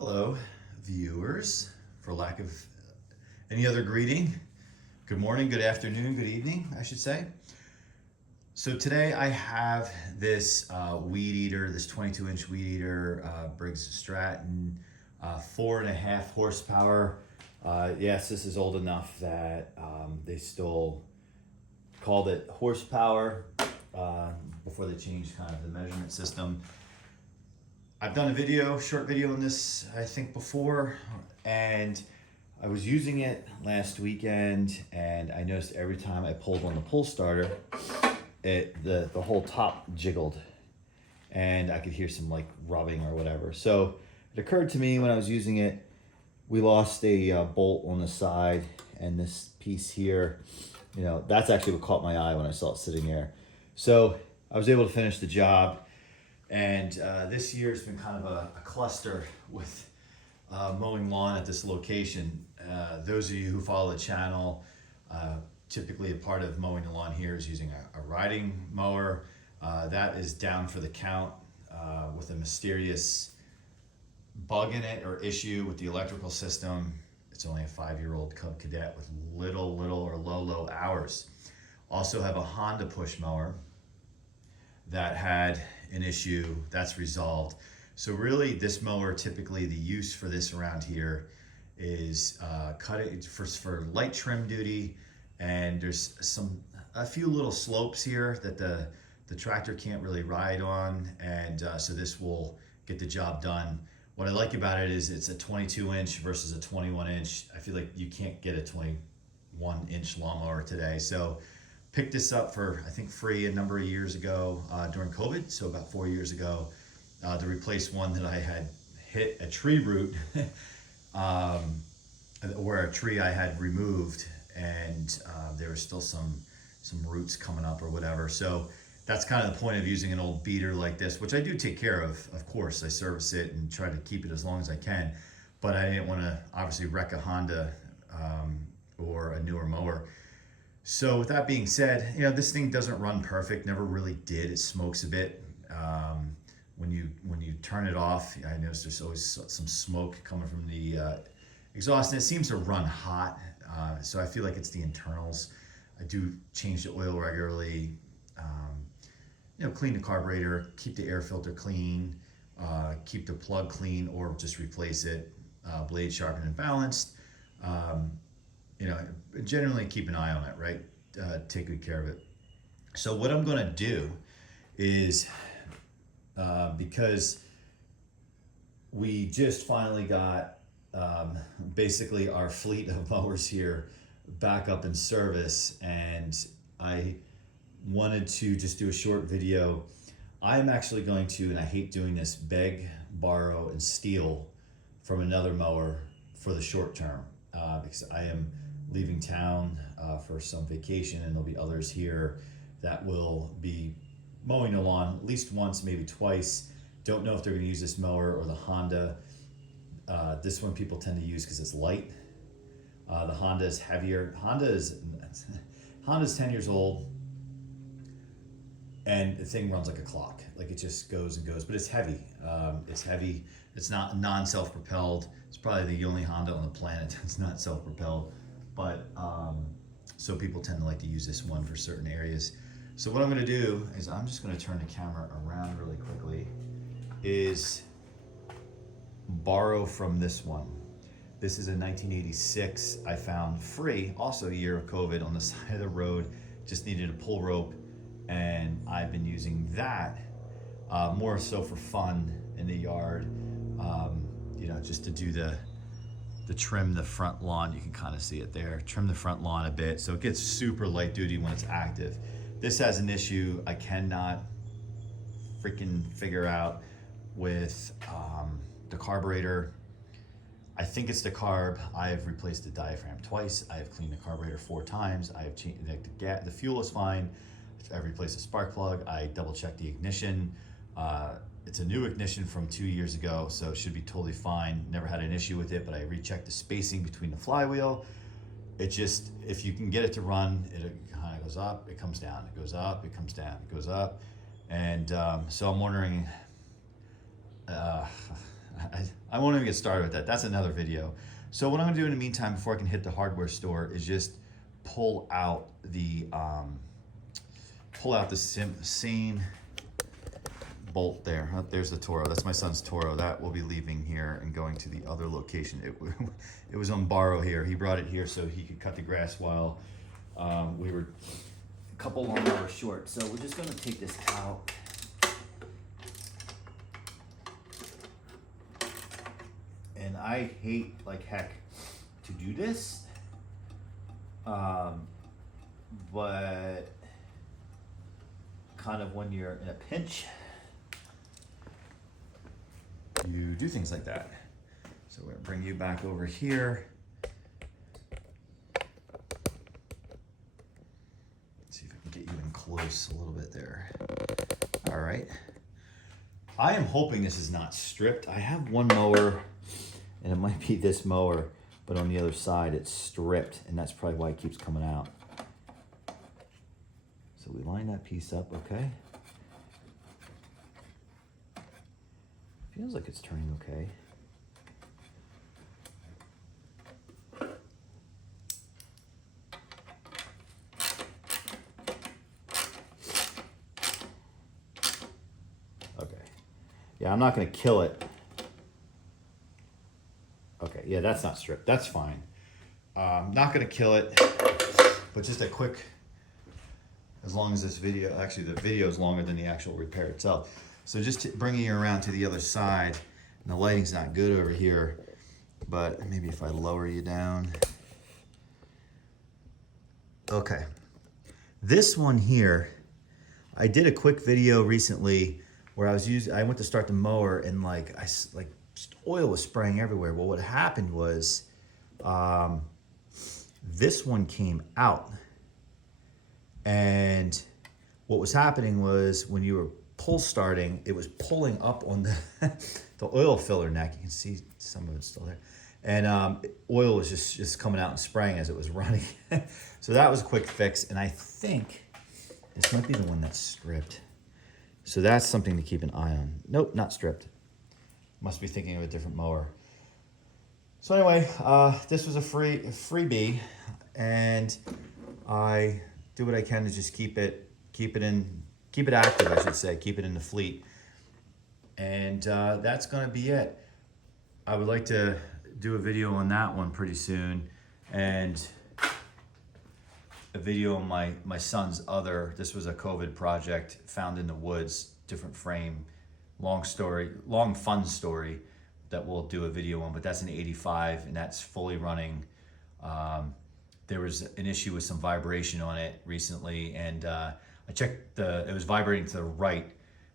Hello, viewers, for lack of any other greeting. Good morning, good afternoon, good evening, I should say. So today I have this Weedeater, this 22-inch Weedeater, Briggs Stratton, 4.5 horsepower. Yes, this is old enough that they still called it horsepower before they changed kind of the measurement system. I've done a short video on this, I think before, and I was using it last weekend, and I noticed every time I pulled on the pull starter, the whole top jiggled, and I could hear some like rubbing or whatever. So it occurred to me when I was using it, we lost a bolt on the side, and this piece here, you know, that's actually what caught my eye when I saw it sitting there. So I was able to finish the job. And this year has been kind of a cluster with mowing lawn at this location. Those of you who follow the channel, typically a part of mowing the lawn here is using a riding mower. That is down for the count with a mysterious bug in it or issue with the electrical system. It's only a 5-year-old Cub Cadet with little or low hours. Also have a Honda push mower that had an issue that's resolved. So really this mower, typically the use for this around here is cut it for light trim duty, and there's a few little slopes here that the tractor can't really ride on, and so this will get the job done. What I like about it is it's a 22-inch versus a 21-inch. I feel like you can't get a 21-inch lawnmower today. So picked this up for, I think, free a number of years ago during COVID, so about 4 years ago, to replace one that I had hit a tree root where a tree I had removed, and there was still some roots coming up or whatever. So that's kind of the point of using an old beater like this, which I do take care of course. I service it and try to keep it as long as I can, but I didn't want to obviously wreck a Honda or a newer mower. So with that being said, you know, this thing doesn't run perfect, never really did. It smokes a bit. When you turn it off, I notice there's always some smoke coming from the exhaust, and it seems to run hot. So I feel like it's the internals. I do change the oil regularly, you know, clean the carburetor, keep the air filter clean, keep the plug clean, or just replace it, blade sharpened and balanced. You know, generally keep an eye on it, right? Take good care of it. So what I'm gonna do is, because we just finally got basically our fleet of mowers here back up in service, and I wanted to just do a short video. I'm actually going to, and I hate doing this, beg, borrow, and steal from another mower for the short term, because I am leaving town for some vacation, and there'll be others here that will be mowing the lawn at least once, maybe twice. Don't know if they're going to use this mower or the Honda. This one people tend to use because it's light. The Honda is heavier. Honda's 10 years old, and the thing runs like a clock. Like, it just goes and goes, but it's heavy. It's heavy. It's not non-self-propelled. It's probably the only Honda on the planet that's not self-propelled. But so people tend to like to use this one for certain areas. So what I'm going to do is I'm just going to turn the camera around really quickly, is borrow from this one. This is a 1986 I found free, also a year of COVID, on the side of the road. Just needed a pull rope, and I've been using that more so for fun in the yard, you know, just to do the trim the front lawn. You can kind of see it there. Trim the front lawn a bit, so it gets super light duty when it's active. This has an issue I cannot freaking figure out with the carburetor. I think it's the carb. I have replaced the diaphragm twice. I have cleaned the carburetor 4 times. I have changed the fuel is fine. I've replaced the spark plug. I double checked the ignition. It's a new ignition from 2 years ago, so it should be totally fine. Never had an issue with it, but I rechecked the spacing between the flywheel. It just, if you can get it to run, it kind of goes up, it comes down, it goes up, it comes down, it goes up. And so I'm wondering, I won't even get started with that. That's another video. So what I'm gonna do in the meantime before I can hit the hardware store is just pull out the same bolt there. There's the Toro. That's my son's Toro. That will be leaving here and going to the other location. It was on borrow here. He brought it here so he could cut the grass while we were a couple lawnmowers short. So we're just gonna take this out. And I hate like heck to do this, but kind of when you're in a pinch, you do things like that. So we're gonna bring you back over here. Let's see if I can get you in close a little bit there. All right. I am hoping this is not stripped. I have one mower, and it might be this mower, but on the other side it's stripped, and that's probably why it keeps coming out. So we line that piece up, okay? Feels like it's turning okay. Okay. Yeah, I'm not gonna kill it. Okay, yeah, that's not stripped. That's fine. Not gonna kill it, but just a quick, as long as this video, actually the video is longer than the actual repair itself. So just bringing you around to the other side, and the lighting's not good over here, but maybe if I lower you down. Okay, this one here, I did a quick video recently where I went to start the mower and oil was spraying everywhere. Well, what happened was this one came out, and what was happening was when you were pull starting, it was pulling up on the oil filler neck. You can see some of it's still there, and oil was just coming out and spraying as it was running. So that was a quick fix, and I think this might be the one that's stripped. So that's something to keep an eye on. Nope, not stripped. Must be thinking of a different mower. So anyway, this was a freebie, and I do what I can to just keep it active, I should say, keep it in the fleet. And that's gonna be it. I would like to do a video on that one pretty soon, and a video on my son's other. This was a COVID project found in the woods, different frame. Long fun story that we'll do a video on, but that's an 85 and that's fully running. There was an issue with some vibration on it recently, and I checked it was vibrating to the right,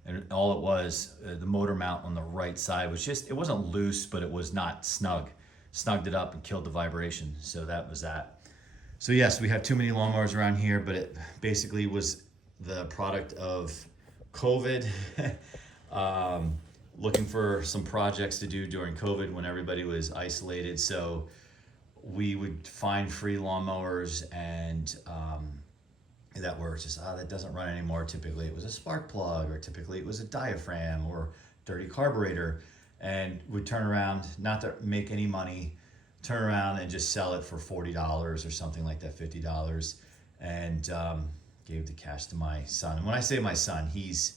and all it was, the motor mount on the right side was it wasn't loose, but it was not snug. Snugged it up and killed the vibration, so that was that. So yes, we have too many lawnmowers around here, but it basically was the product of COVID. Looking for some projects to do during COVID when everybody was isolated. So we would find free lawnmowers and that were just, that doesn't run anymore. Typically it was a spark plug, or typically it was a diaphragm or dirty carburetor, and we'd turn around, not to make any money, turn around and just sell it for $40 or something like that, $50, and gave the cash to my son. And when I say my son, he's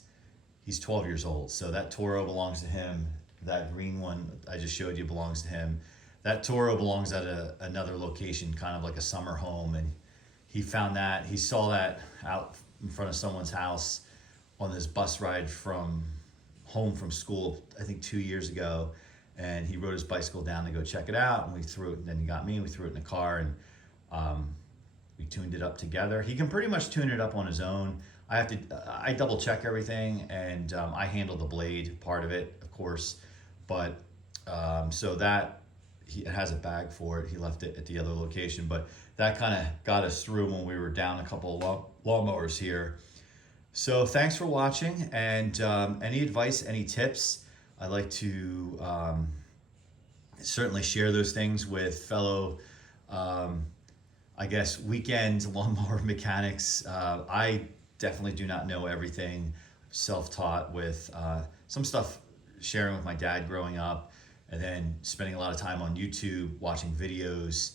12 years old. So that Toro belongs to him. That green one I just showed you belongs to him. That Toro belongs at another location, kind of like a summer home. And he found that, he saw that out in front of someone's house on this bus ride from home from school, I think 2 years ago. And he rode his bicycle down to go check it out. And we threw it, and then he got me, and we threw it in the car, and we tuned it up together. He can pretty much tune it up on his own. I double check everything, and I handle the blade part of it, of course. But so that it has a bag for it. He left it at the other location, but that kind of got us through when we were down a couple of lawnmowers here. So thanks for watching, and any advice, any tips, I'd like to certainly share those things with fellow, I guess, weekend lawnmower mechanics. I definitely do not know everything. Self-taught with some stuff, sharing with my dad growing up, and then spending a lot of time on YouTube watching videos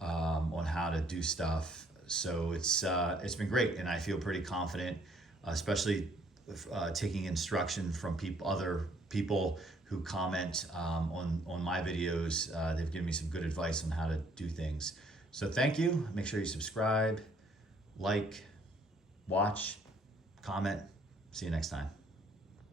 on how to do stuff. So it's been great, and I feel pretty confident, especially taking instruction from other people who comment on my videos. They've given me some good advice on how to do things. So thank you. Make sure you subscribe, like, watch, comment. See you next time.